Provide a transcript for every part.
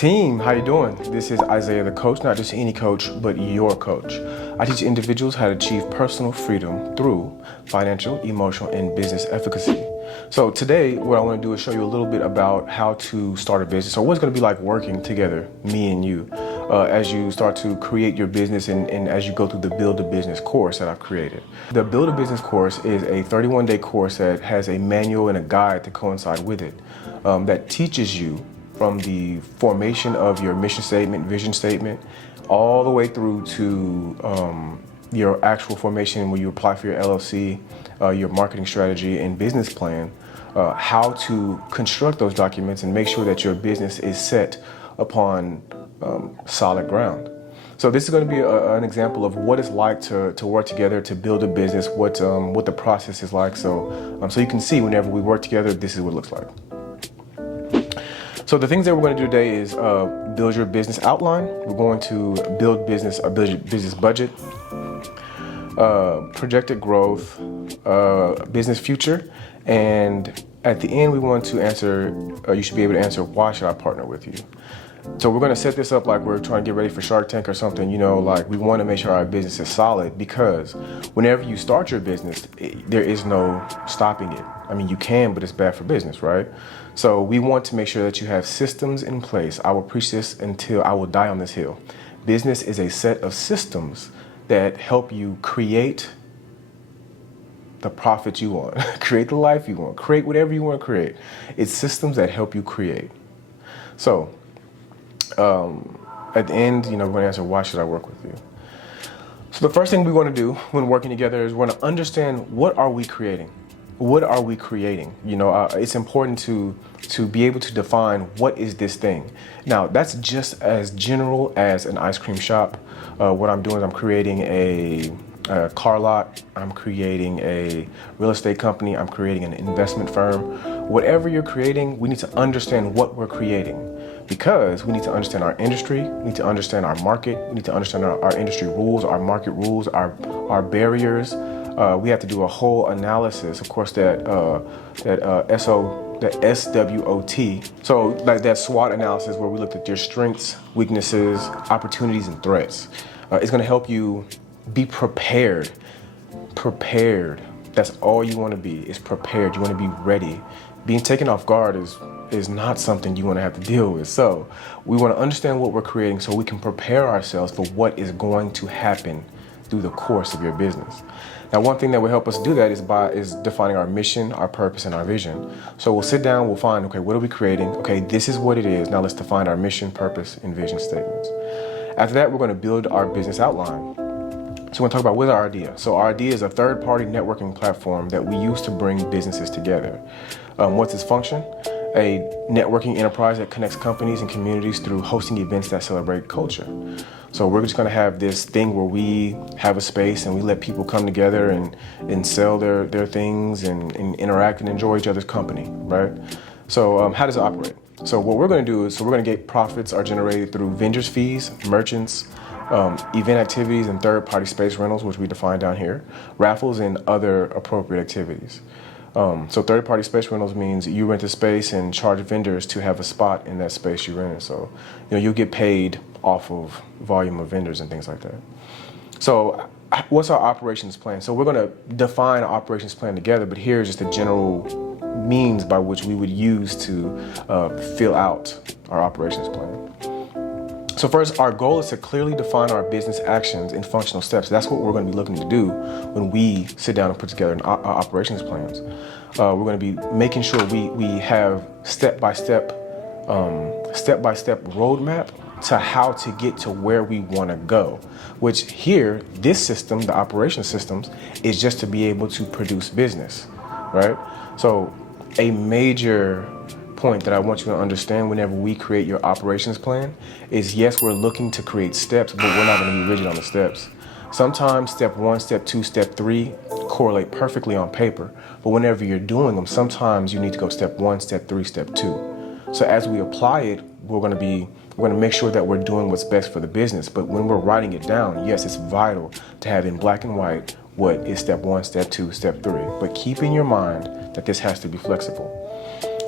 Team, how you doing? This is Isaiah the coach, not just any coach, but your coach. I teach individuals how to achieve personal freedom through financial, emotional, and business efficacy. So today, what I want to do is show you a little bit about how to start a business, or what's going to be like working together, me and you, as you start to create your business and as you go through the Build a Business course that I've created. The Build a Business course is a 31-day course that has a manual and a guide to coincide with it that teaches you from the formation of your mission statement, vision statement, all the way through to your actual formation when you apply for your LLC, your marketing strategy and business plan, how to construct those documents and make sure that your business is set upon solid ground. So this is going to be an example of what it's like to work together to build a business, what the process is like. So you can see whenever we work together, this is what it looks like. So the things that we're going to do today is build your business outline. We're going to build your business budget, projected growth, business future, and at the end we want to answer, you should be able to answer, why should I partner with you? So we're going to set this up like we're trying to get ready for Shark Tank or something, like we want to make sure our business is solid, because whenever you start your business, there is no stopping it. I mean, you can, but it's bad for business, right? So we want to make sure that you have systems in place. I will preach this until I will die on this hill. Business is a set of systems that help you create the profit you want, create the life you want, create whatever you want to create. It's systems that help you create. So at the end, we're going to answer, why should I work with you? So the first thing we want to do when working together is we want to understand, what are we creating? What are we creating? It's important to be able to define, what is this thing? Now, that's just as general as an ice cream shop. What I'm doing is I'm creating a car lot, I'm creating a real estate company, I'm creating an investment firm. Whatever you're creating, we need to understand what we're creating, because we need to understand our industry, we need to understand our market, we need to understand our industry rules, our market rules, our barriers. We have to do a whole analysis, of course, that SWOT. So like that SWOT analysis, where we looked at your strengths, weaknesses, opportunities, and threats. It's going to help you be prepared. Prepared. That's all you want to be, is prepared. You want to be ready. Being taken off guard is not something you want to have to deal with. So we want to understand what we're creating so we can prepare ourselves for what is going to happen through the course of your business. Now, one thing that will help us do that is defining our mission, our purpose, and our vision. So we'll sit down, we'll find, okay, what are we creating? Okay, this is what it is. Now let's define our mission, purpose, and vision statements. After that, we're going to build our business outline. So we're going to talk about, what's our idea? So our idea is a third-party networking platform that we use to bring businesses together. What's its function? A networking enterprise that connects companies and communities through hosting events that celebrate culture. So we're just going to have this thing where we have a space and we let people come together and sell their things and interact and enjoy each other's company, right? So how does it operate? So what we're going to do is, we're going to get profits are generated through vendors' fees, merchants, event activities, and third-party space rentals, which we define down here, raffles, and other appropriate activities. So third-party space rentals means you rent a space and charge vendors to have a spot in that space you rented. So you'll get paid off of volume of vendors and things like that. So what's our operations plan? So we're going to define an operations plan together, but here's just the general means by which we would use to fill out our operations plan. So first, our goal is to clearly define our business actions and functional steps. That's what we're going to be looking to do when we sit down and put together our operations plans. We're going to be making sure we have step-by-step roadmap to how to get to where we want to go, which here, this system, the operation systems, is just to be able to produce business, right? So a major point that I want you to understand whenever we create your operations plan is, yes, we're looking to create steps, but we're not going to be rigid on the steps. Sometimes step 1, step 2, step 3 correlate perfectly on paper, but whenever you're doing them, sometimes you need to go step 1, step 3, step 2. So as we apply it, we're going to make sure that we're doing what's best for the business. But when we're writing it down, yes, it's vital to have in black and white what is step 1, step 2, step 3. But keep in your mind that this has to be flexible.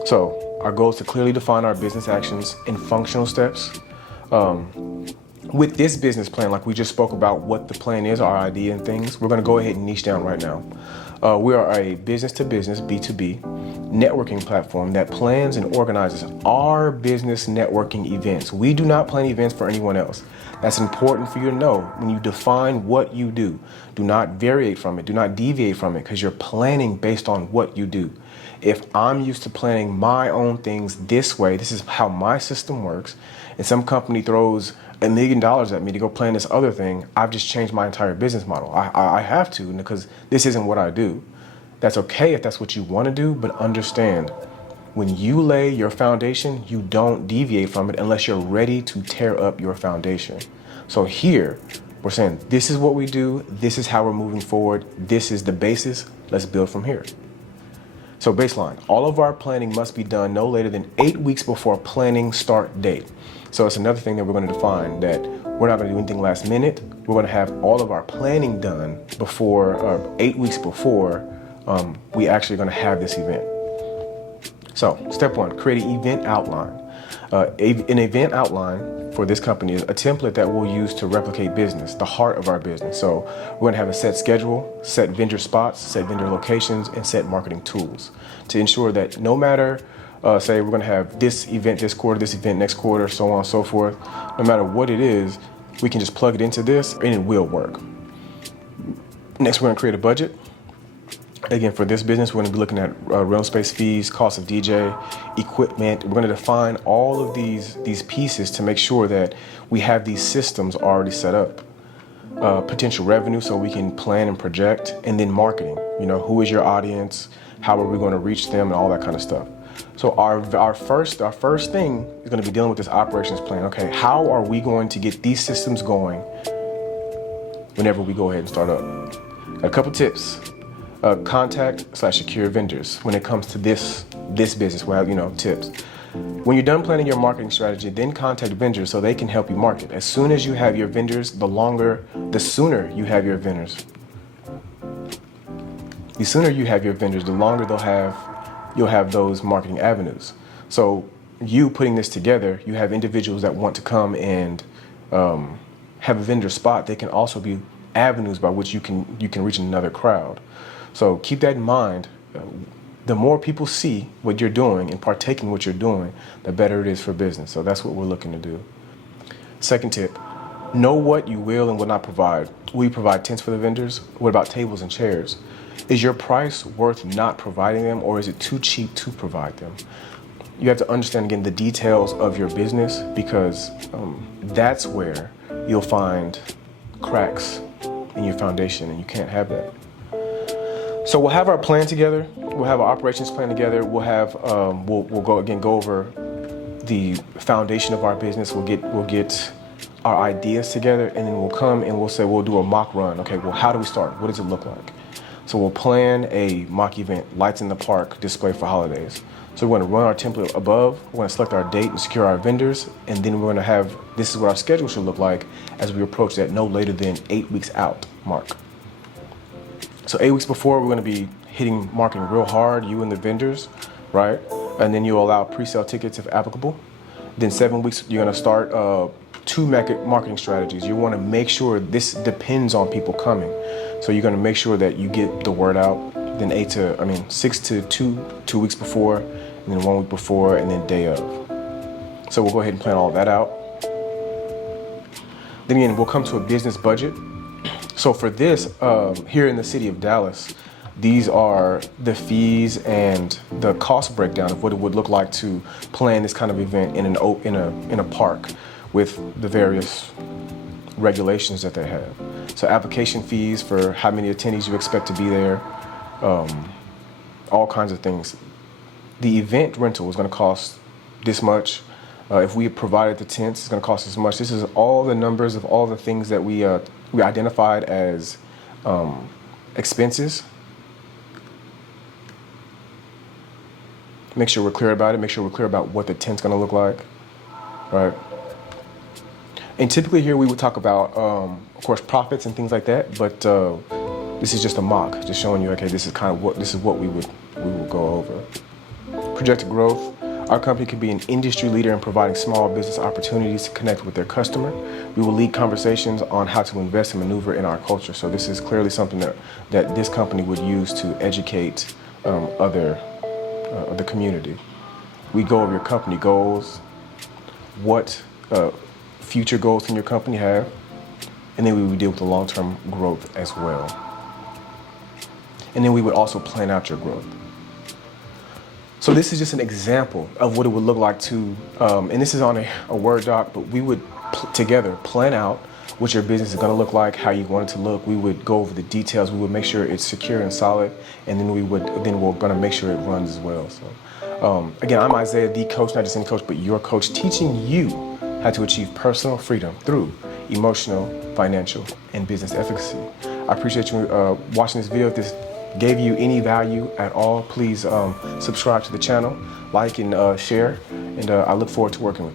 So our goal is to clearly define our business actions in functional steps. With this business plan, like we just spoke about what the plan is, our idea and things, we're going to go ahead and niche down right now. We are a business-to-business, B2B, networking platform that plans and organizes our business networking events. We do not plan events for anyone else. That's important for you to know when you define what you do. Do not variate from it. Do not deviate from it, because you're planning based on what you do. If I'm used to planning my own things this way, this is how my system works, and some company throws $1 million at me to go plan this other thing, I've just changed my entire business model. I have to, because this isn't what I do. That's okay if that's what you want to do, but understand, when you lay your foundation, you don't deviate from it unless you're ready to tear up your foundation. So here, we're saying, this is what we do, this is how we're moving forward, this is the basis, let's build from here. So baseline, all of our planning must be done no later than 8 weeks before planning start date. So it's another thing that we're going to define, that we're not going to do anything last minute. We're going to have all of our planning done before, 8 weeks before we actually going to have this event. So step one, create an event outline. An event outline for this company is a template that we'll use to replicate business, the heart of our business. So we're going to have a set schedule, set vendor spots, set vendor locations, and set marketing tools to ensure that no matter, say we're going to have this event this quarter, this event next quarter, so on and so forth, no matter what it is, we can just plug it into this and it will work. Next, we're going to create a budget. Again, for this business, we're going to be looking at rental space fees, cost of DJ, equipment. We're going to define all of these pieces to make sure that we have these systems already set up. Potential revenue, so we can plan and project, and then marketing. You know, who is your audience? How are we going to reach them, and all that kind of stuff. So our first thing is going to be dealing with this operations plan. Okay, how are we going to get these systems going whenever we go ahead and start up? A couple tips. Contact/secure vendors when it comes to this business. We'll have, tips. When you're done planning your marketing strategy, then contact vendors so they can help you market. As soon as you have your vendors, the sooner you have your vendors. The sooner you have your vendors, the longer you'll have those marketing avenues. So you putting this together, you have individuals that want to come and have a vendor spot. They can also be avenues by which you can reach another crowd. So keep that in mind. The more people see what you're doing and partaking what you're doing, the better it is for business. So that's what we're looking to do. Second tip, know what you will and will not provide. Will you provide tents for the vendors? What about tables and chairs? Is your price worth not providing them, or is it too cheap to provide them? You have to understand, again, the details of your business, because that's where you'll find cracks in your foundation, and you can't have that. So we'll have our plan together. We'll have our operations plan together. We'll have we'll go over the foundation of our business. We'll get our ideas together, and then we'll come and we'll do a mock run. Okay, well, how do we start? What does it look like? So we'll plan a mock event, lights in the park, display for holidays. So we're going to run our template above. We're going to select our date and secure our vendors, and then we're going to have, this is what our schedule should look like as we approach that no later than 8 weeks out mark. So 8 weeks before, we're going to be hitting marketing real hard, you and the vendors, right? And then you'll allow pre-sale tickets if applicable. Then 7 weeks, you're going to start 2 marketing strategies. You want to make sure this depends on people coming. So you're going to make sure that you get the word out. Then 6 to 2 weeks before, and then 1 week before, and then day of. So we'll go ahead and plan all that out. Then again, we'll come to a business budget. So for this, here in the city of Dallas, these are the fees and the cost breakdown of what it would look like to plan this kind of event in a park with the various regulations that they have. So application fees for how many attendees you expect to be there, all kinds of things. The event rental is going to cost this much. If we provided the tents, it's going to cost this much. This is all the numbers of all the things that we identified as expenses. Make sure we're clear about it. Make sure we're clear about what the tent's going to look like, right? And typically here we would talk about, of course, profits and things like that. But this is just a mock, just showing you, okay, this is what we will go over. Appreciate projected growth. Our company can be an industry leader in providing small business opportunities to connect with their customer. We will lead conversations on how to invest and maneuver in our culture. So this is clearly something that this company would use to educate the community. We go over your company goals, what future goals can your company have, and then we would deal with the long-term growth as well. And then we would also plan out your growth. So this is just an example of what it would look like to, and this is on a Word doc, but we would together plan out what your business is going to look like, how you want it to look. We would go over the details. We would make sure it's secure and solid, and then we're going to make sure it runs as well. So again, I'm Isaiah, the coach, not just any coach, but your coach, teaching you how to achieve personal freedom through emotional, financial, and business efficacy. I appreciate you watching this video. If this gave you any value at all, please subscribe to the channel, like and share, and I look forward to working with you.